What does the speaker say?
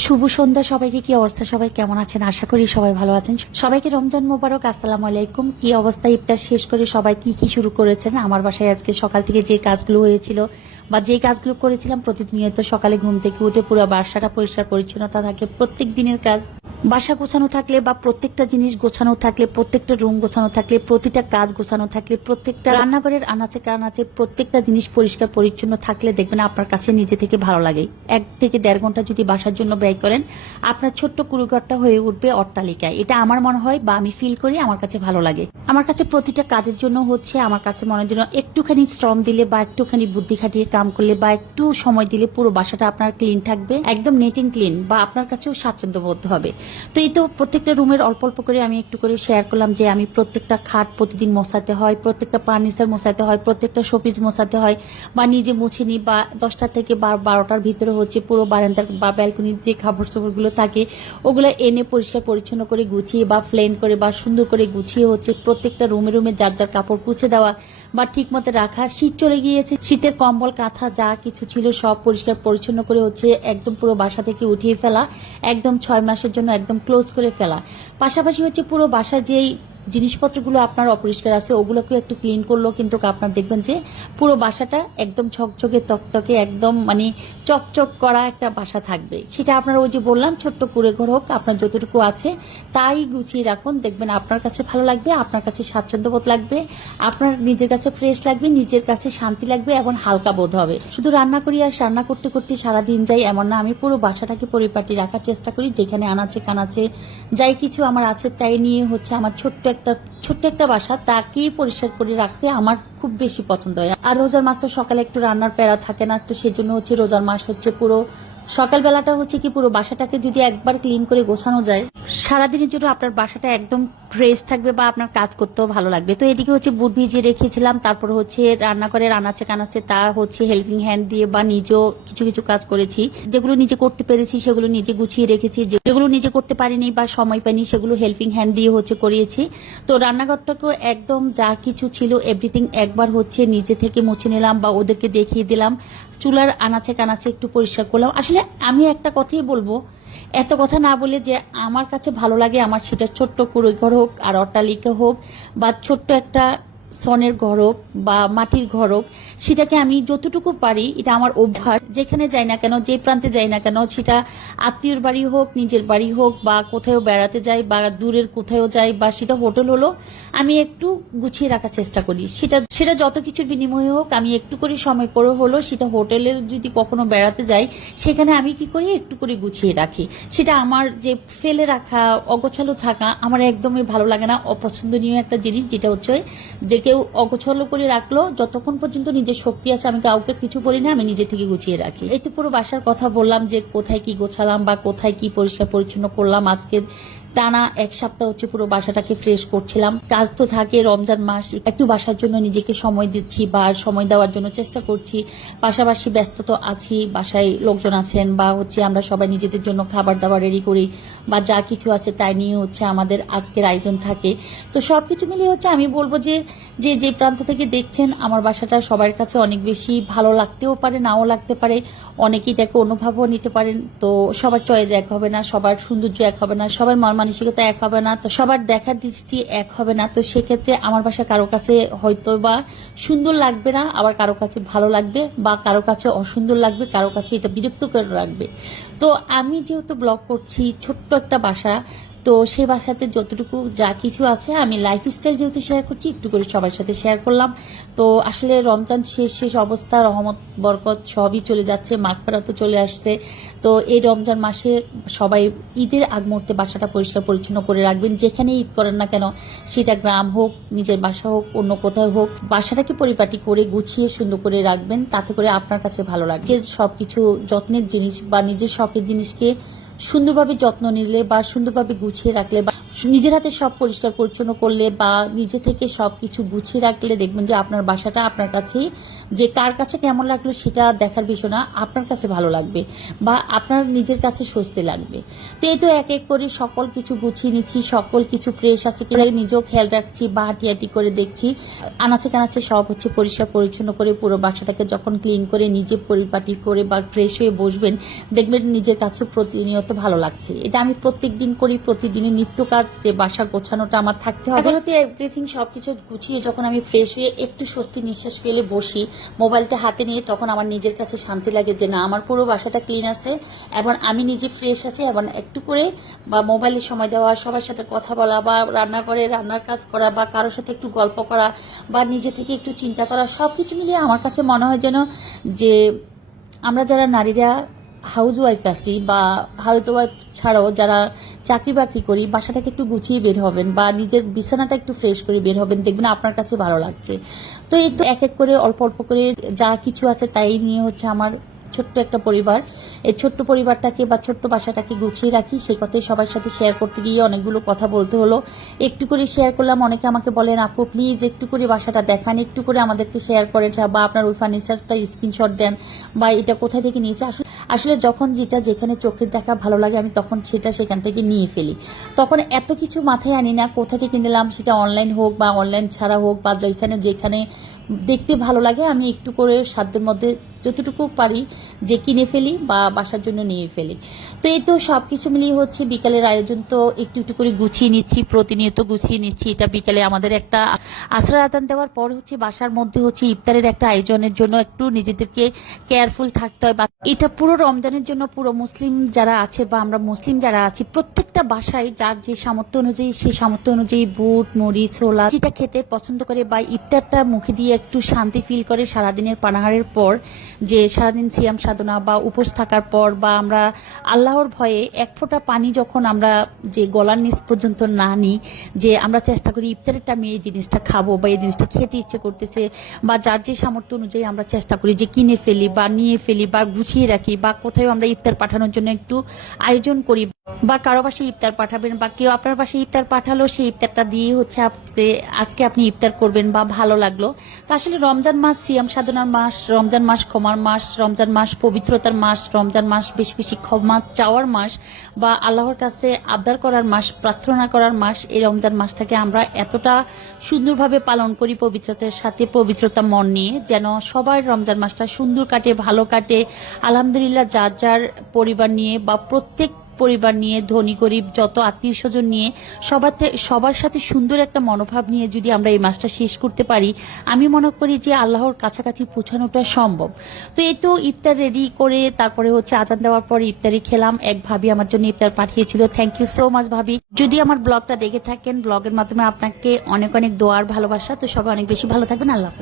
শুভ সন্ধ্যা সবাইকে, কি অবস্থা সবাই? কেমন আছেন? আশা করি সবাই ভালো আছেন। সবাইকে রমজান মোবারক, আসসালামু আলাইকুম। কি অবস্থা? ইফতার শেষ করে সবাই কি কি শুরু করেছেন? আমার বাসায় আজকে সকাল থেকে যে কাজগুলো হয়েছিল বা যে কাজগুলো করেছিলাম, প্রতিনিয়ত সকালে ঘুম থেকে উঠে পুরো বাসাটা পরিষ্কার পরিচ্ছন্নতা থাকে। প্রত্যেক দিনের কাজ বাসা গোছানো থাকলে বা প্রত্যেকটা জিনিস গোছানো থাকলে, প্রত্যেকটা রুম গোছানো থাকলে, প্রতিটা কাজ গোছানো থাকলে, প্রত্যেকটা রান্নাঘরের আনাচে কানাচে প্রত্যেকটা জিনিস পরিষ্কার পরিচ্ছন্ন থাকলে দেখবেন আপনার কাছে নিজে থেকে ভালো লাগে। এক থেকে দেড় ঘণ্টা যদি বাসার জন্য ব্যয় করেন, আপনার ছোট্ট কুড়ুঘরটা হয়ে উঠবে অট্টালিকায়। এটা আমার মনে হয় বা আমি ফিল করি, আমার কাছে ভালো লাগে। আমার কাছে প্রতিটা কাজের জন্য হচ্ছে, আমার কাছে মনের জন্য একটুখানি শ্রম দিলে বা একটুখানি বুদ্ধি খাটিয়ে কাম করলে বা একটু সময় দিলে পুরো বাসাটা আপনার ক্লিন থাকবে, একদম নেট ক্লিন বা আপনার কাছেও স্বাচ্ছন্দ্য বোধ হবে। তো এই তো প্রত্যেকটা রুমের অল্প অল্প করে আমি একটু করে শেয়ার করলাম যে আমি প্রত্যেকটা খাট প্রতিদিন মশাতে হয়, প্রত্যেকটা ফার্নিচার মশাতে হয়, প্রত্যেকটা শোপিস মশাতে হয় বা নিজে মুছে নিই বা দশটা থেকে বারোটার ভিতরে হচ্ছে পুরো বারান্দার বা ব্যালকনির যে খাবার চোপড়গুলো থাকে, ওগুলো এনে পরিষ্কার পরিচ্ছন্ন করে গুছিয়ে বা ফ্লেন করে বা সুন্দর করে গুছিয়ে হচ্ছে প্রত্যেকটা রুমে রুমে যার যার কাপড় পুছে দেওয়া বা ঠিক মতো রাখা। শীত চলে গিয়েছে। শীতের কম্বল, কাঁথা, যা কিছু ছিল সব পরিষ্কার পরিচ্ছন্ন করে হচ্ছে একদম পুরো বাসা থেকে উঠিয়ে ফেলা। একদম ছয় মাসের জন্য একদম ক্লোজ করে ফেলা। পাশাপাশি হচ্ছে পুরো বাসা যেই জিনিসপত্রগুলো আপনার অপরিষ্কার আছে, ওগুলোকে একটু ক্লিন করলেও কিন্তু আপনার দেখবেন যে পুরো বাসাটা একদম ঝকঝকে, তকতকে, একদম মানে চকচক করা একটা বাসা থাকবে। সেটা আপনার ওই যে বললাম, ছোট্ট কুড়ে ঘর হোক, আপনার যতটুকু আছে তাই গুছিয়ে রাখুন। দেখবেন আপনার কাছে ভালো লাগবে, আপনার কাছে স্বাচ্ছন্দ্য বোধ লাগবে, আপনার নিজের কাছে ফ্রেশ লাগবে, নিজের কাছে শান্তি লাগবে এবং হালকা বোধ হবে। শুধু রান্না করি আর রান্না করতে করতে সারা দিন যাই, এমন না, আমি পুরো বাসাটাকে পরিপাটি রাখার চেষ্টা করি। যেখানে আনাচে কানাচে যাই কিছু আমার আছে তাই নিয়ে হচ্ছে আমার ছোট্ট একটা ছোট্ট একটা বাসা, তাকেই পরিষ্কার করে রাখতে আমার খুব বেশি পছন্দ হয়। আর রোজার মাস তো সকালে একটু রান্নার প্যারা থাকে না, তো সেজন্য হচ্ছে রোজার মাস হচ্ছে পুরো সকালবেলাটা হচ্ছে কি, পুরো বাসাটাকে যদি একবার ক্লিন করে গোছানো যায়, সারাদিনের জন্য আপনার বাসাটা একদম ফ্রেশ থাকবে বা আপনার কাজ করতেও ভালো লাগবে। তো এদিকে হচ্ছে বুট ভিজিয়ে রেখেছিলাম, তারপর হচ্ছে রান্না করে রান্নাচে কানাচে তা হচ্ছে হেল্পিং হ্যান্ড দিয়ে বা নিজেও কিছু কিছু কাজ করেছি। যেগুলো নিজে করতে পেরেছি, সেগুলো নিজে গুছিয়ে রেখেছি। যেগুলো নিজে করতে পারিনি বা সময় পাইনি, সেগুলো হেল্পিং হ্যান্ড দিয়ে হচ্ছে করিয়েছি। তো রান্নাঘরটাকেও একদম যা কিছু ছিল এভরিথিং একবার হচ্ছে নিজে থেকে মুছে নিলাম বা ওদেরকে দেখিয়ে দিলাম। চুলার আনাচে কানাচে একটু পরিষ্কার করলাম। আসলে আমি একটা কথাই বলব, এত কথা না বলে যে আমার কাছে ভালো লাগে আমার সেটা ছোট্ট কুড়ি ঘর হোক আর অট্টালিকা হোক বা ছোট্ট একটা সনের ঘর হোক বা মাটির ঘর হোক সেটাকে আমি যতটুকু পারি, এটা আমার অভ্যাস। যেখানে যাই না কেন, যে প্রান্তে যাই না কেন, সেটা আত্মীয়র বাড়ি হোক, নিজের বাড়ি হোক, বা কোথাও বেড়াতে যাই, বা দূরের কোথাও যাই, বা সেটা হোটেল হলো, আমি একটু গুছিয়ে রাখার চেষ্টা করি। সেটা সেটা যত কিছুর বিনিময়ে হোক, আমি একটু করে সময় করে হলো সেটা হোটেলে যদি কখনো বেড়াতে যাই, সেখানে আমি কি করি, একটু করে গুছিয়ে রাখি। সেটা আমার যে ফেলে রাখা, অগোছালো থাকা, আমার একদমই ভালো লাগে না। অপছন্দনীয় একটা জিনিস, যেটা হচ্ছে যে কেউ অগোছল করে রাখল। যতক্ষণ পর্যন্ত নিজের শক্তি আছে, আমি কাউকে কিছু করি না, আমি নিজে থেকে গুছিয়ে রাখি। এতে পুরো বাসার কথা বললাম যে কোথায় কি গোছালাম বা কোথায় কি পরিষ্কার পরিচ্ছন্ন করলাম আজকে। টানা এক সপ্তাহ হচ্ছে পুরো বাসাটাকে ফ্রেশ করছিলাম। কাজ তো থাকে, রমজান মাস, একটু বাসার জন্য নিজেকে সময় দিচ্ছি বা সময় দেওয়ার জন্য চেষ্টা করছি। পাশাপাশি ব্যস্ত তো আছি, বাসায় লোকজন আছেন বা হচ্ছে আমরা সবাই নিজেদের জন্য খাবার দাবার রেডি করি বা যা কিছু আছে তাই নিয়ে হচ্ছে আমাদের আজকের আয়োজন থাকে। তো সবকিছু মিলিয়ে হচ্ছে আমি বলব যে যে যে প্রান্ত থেকে দেখছেন, আমার বাসাটা সবার কাছে অনেক বেশি ভালো লাগতেও পারে, নাও লাগতে পারে। অনেকেই এটাকে অনুভবও নিতে পারেন। তো সবার চয়েস এক হবে না, সবার সৌন্দর্য এক হবে না, সবার মন মানসিকতা এক হবে না, তো সবার দেখার দৃষ্টি এক হবে না, তো সেক্ষেত্রে আমার বাসা কারও কাছে হয়তো বা সুন্দর লাগবে না, আবার কারও কাছে ভালো লাগবে বা কারও কাছে অসুন্দর লাগবে, কারও কাছে এটা বিরক্ত করে রাখবে তো আমি যেহেতু ব্লগ করছি, ছোট্ট একটা বাসা তো সে বাসাতে যতটুকু যা কিছু আছে, আমি লাইফস্টাইল যেহেতু শেয়ার করছি, একটু করে সবার সাথে শেয়ার করলাম। তো আসলে রমজান শেষ শেষ অবস্থা, রহমত, বরকত সবই চলে যাচ্ছে মাঘপাড়া তো চলে আসছে। তো এই রমজান মাসে সবাই ঈদের আগ মুহূর্তে বাসাটা পরিষ্কার পরিচ্ছন্ন করে রাখবেন যেখানে ঈদ করেন না কেন, সেটা গ্রাম হোক, নিজের বাসা হোক, অন্য কোথাও হোক, বাসাটাকে পরিপাটি করে গুছিয়ে সুন্দর করে রাখবেন, তাতে করে আপনার কাছে ভালো লাগছে সবকিছু, যত্নের জিনিস বা নিজের শখের জিনিসকে সুন্দরভাবে যত্ন নিলে বা সুন্দরভাবে গুছিয়ে রাখলে নিজের হাতে সব পরিষ্কার পরিচ্ছন্ন করলে বা নিজে থেকে সব কিছু গুছিয়ে রাখলে দেখবেন যে আপনার বাসাটা আপনার কাছেই, যে কার কাছে কেমন লাগল সেটা দেখার বিষয় না, আপনার কাছে ভালো লাগবে বা আপনার নিজের কাছে স্বস্তি লাগবে। তো এই তো এক এক করে সকল কিছু গুছিয়ে নিচ্ছি, সকল কিছু ফ্রেশ আছে কিনা নিজেও খেয়াল রাখছি, বা হাঁটি করে দেখছি। আনাচে কানাচে সব হচ্ছে পরিষ্কার পরিচ্ছন্ন করে পুরো বাসাটাকে যখন ক্লিন করে নিজে পরিপাটি করে বা ফ্রেশ হয়ে বসবেন, দেখবেন নিজের কাছে প্রতিনিয়ত ভালো লাগছে। এটা আমি প্রত্যেক দিন করি, প্রতিদিনই নিত্য কাজ যে বাসা গোছানোটা আমার থাকতে হবে। এগুলোতে এভরিথিং সবকিছু গুছিয়ে যখন আমি ফ্রেশ হয়ে একটু স্বস্তি নিঃশ্বাস ফেলে বসি, মোবাইলটা হাতে নিয়ে তখন আমার নিজের কাছে শান্তি লাগে যে না, আমার পুরো বাসাটা ক্লিন আছে এবং আমি নিজে ফ্রেশ আছি এবং একটু করে বা মোবাইলে সময় দেওয়া, সবার সাথে কথা বলা বা রান্না করে, রান্নার কাজ করা বা কারোর সাথে একটু গল্প করা বা নিজে থেকে একটু চিন্তা করা সব কিছু মিলিয়ে আমার কাছে মনে হয় যেন যে আমরা যারা নারীরা হাউস ওয়াইফ আছি বা হাউস ওয়াইফ ছাড়াও যারা চাকরি বাকরি করি, বাসাটাকে একটু গুছিয়ে বের হবেন বা নিজের বিছানাটা একটু ফ্রেশ করে বের হবেন, দেখবেন আপনার কাছে ভালো লাগছে। তো এই তো এক এক করে অল্প অল্প করে যা কিছু আছে তাই নিয়ে হচ্ছে আমার ছোট্ট একটা পরিবার। এই ছোট্ট পরিবারটাকে বা ছোট্ট বাসাটাকে গুছিয়ে রাখি, সেই কথাই সবার সাথে শেয়ার করতে গিয়ে অনেকগুলো কথা বলতে হলো। একটু করে শেয়ার করলাম, অনেকে আমাকে বলেন, আপু প্লিজ একটু করে বাসাটা দেখান, একটু করে আমাদেরকে শেয়ার করে যা বা আপনার ওই ফার্নিচারটা স্ক্রিনশট দেন, বা এটা কোথায় থেকে নিয়েছে? আসলে আসলে যখন যেটা যেখানে চোখের দেখা ভালো লাগে, আমি তখন সেটা সেখান থেকে নিয়ে ফেলি। তখন এত কিছু মাথায় আনি না, কোথা থেকে নিলাম, সেটা অনলাইন হোক বা অনলাইন ছাড়া হোক বা যেখানে যেখানে দেখতে ভালো লাগে, আমি একটু করে সাধ্যের মধ্যে যতটুকু পারি যে কিনে ফেলি বা বাসার জন্য নিয়ে ফেলি। তো এই তো সব কিছু মিলিয়ে হচ্ছে বিকালের আয়োজন তো একটু একটু করে গুছিয়ে নিচ্ছি, প্রতিনিয়ত গুছিয়ে নিচ্ছি। এটা বিকালে আমাদের একটা আশ্রয় আদান দেওয়ার পর হচ্ছে বাসার মধ্যে হচ্ছে ইফতারের একটা আয়োজনের জন্য একটু নিজেদেরকে কেয়ারফুল থাকতে হয় বা এটা পুরো রমজানের জন্য পুরো মুসলিম যারা আছে বা আমরা মুসলিম যারা আছি, প্রত্যেকটা বাসায় যার যে সামর্থ্য অনুযায়ী সেই সামর্থ্য অনুযায়ী বুট মুড়ি ছোলা যেটা খেতে পছন্দ করে বা ইফতারটা মুখে দিয়ে একটু শান্তি ফিল করে সারাদিনের পানাহারের পর যে সারাদিন সিয়াম সাধনা বা উপোস থাকার পর বা আমরা আল্লাহর ভয়ে এক ফোঁটা পানি যখন আমরা যে গলার নিচ পর্যন্ত না নিই, যে আমরা চেষ্টা করি ইফতারের টাইমে এই জিনিসটা খাব বা এই জিনিসটা খেতে ইচ্ছে করতেছে বা যার যে সামর্থ্য অনুযায়ী আমরা চেষ্টা করি যে কিনে ফেলি বা নিয়ে ফেলি বা গুছিয়ে রাখি বা কোথাও আমরা ইফতার পাঠানোর জন্য একটু আয়োজন করি বা কারও পাশে ইফতার পাঠাবেন বা কেউ আপনার পাশে ইফতার পাঠালো, সেই ইফতারটা দিয়ে হচ্ছে আজকে আজকে আপনি ইফতার করবেন বা ভালো লাগল। তা আসলে রমজান মাস সিয়াম সাধনার মাস, রমজান মাস ক্ষমার মাস, রমজান মাস পবিত্রতার মাস, রমজান মাস বেশি বেশি ক্ষমা চাওয়ার মাস বা আল্লাহর কাছে আবদার করার মাস, প্রার্থনা করার মাস, এই রমজান মাসটাকে আমরা এতটা সুন্দরভাবে পালন করি পবিত্রতার সাথে পবিত্রতা মন নিয়ে, যেন সবার রমজান মাসটা সুন্দর কাটে, ভালো কাটে। আলহামদুলিল্লাহ যার যার পরিবার নিয়ে বা প্রত্যেক পরিবার নিয়ে, ধনী, গরিব, যত আত্মীয় স্বজন নিয়ে, সবার সবার সাথে সুন্দর একটা মনোভাব নিয়ে যদি আমরা এই মাসটা শেষ করতে পারি, আমি মনে করি যে আল্লাহর কাছাকাছি পৌঁছানোটা সম্ভব। তো এই তো ইফতার রেডি করে তারপরে হচ্ছে আজান দেওয়ার পর ইফতারি খেলাম। এক ভাবি আমার জন্য ইফতার পাঠিয়েছিল। থ্যাংক ইউ সো মাচ ভাবি। যদি আমার ব্লগটা দেখে থাকেন, ব্লগের মাধ্যমে আপনাকে অনেক অনেক দোয়ার ভালোবাসা। তো সবাই অনেক বেশি ভালো থাকবেন। আল্লাহ